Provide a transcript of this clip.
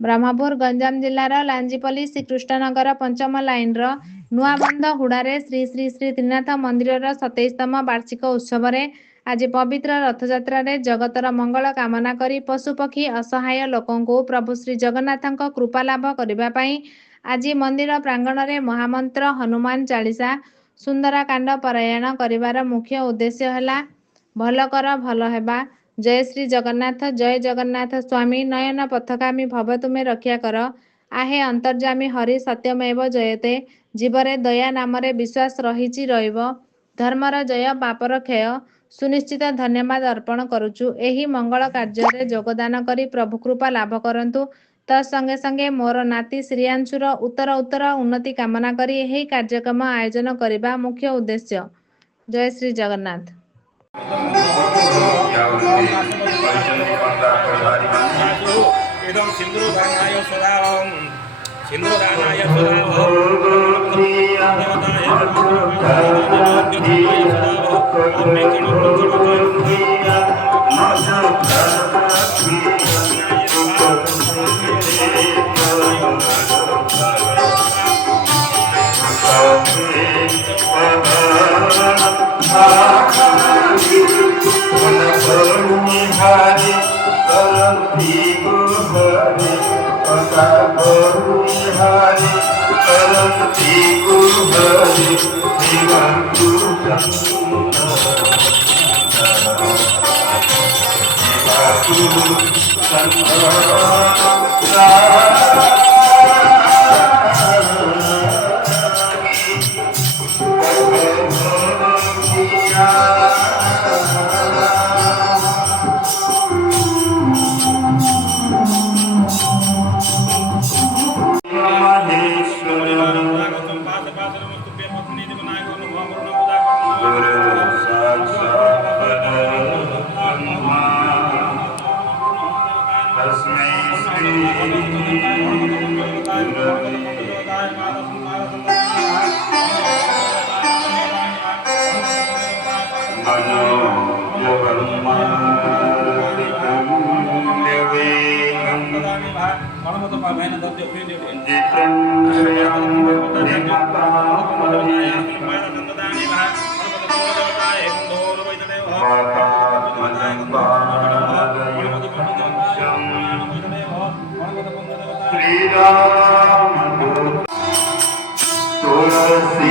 ब्रह्मपुर गंजाम जिलार लांजीपल्ली श्रीकृष्णनगर पंचम लाइनर नुआबंध हुड़ारे श्री श्री श्री त्रिनाथ मंदिर 27तम वार्षिक उत्सव आज पवित्र रथयात्रा जगतर मंगल कामना करी पशुपक्षी असहाय लोकंकु प्रभु श्री जगन्नाथଙ୍କ कृपा लाभ करने आज मंदिर प्रांगण में महामंत्र हनुमान चालीसा सुंदरकांड पारायण करिवार मुख्य उद्देश्य है भल कर भल हेबा। जय श्री जगन्नाथ जय जगन्नाथ स्वामी नयन पथगामी भव तुमे रक्षा कर आहे अंतर्जामी हरि सत्यमेव जयते जीवरे दया नामरे विश्वास रहिछि रहिब धर्मर जय पापर क्षय सुनिश्चित धन्यवाद अर्पण करुचु। एही मंगल कार्य योगदान करी प्रभु कृपा लाभ करंतु तत्संगे संगे मोर नाती श्रियांशुर उत्तर उत्तर उन्नति कामना करी एही कार्यक्रम आयोजन करिबा मुख्य उद्देश्य। जय श्री जगन्नाथ। तुलसी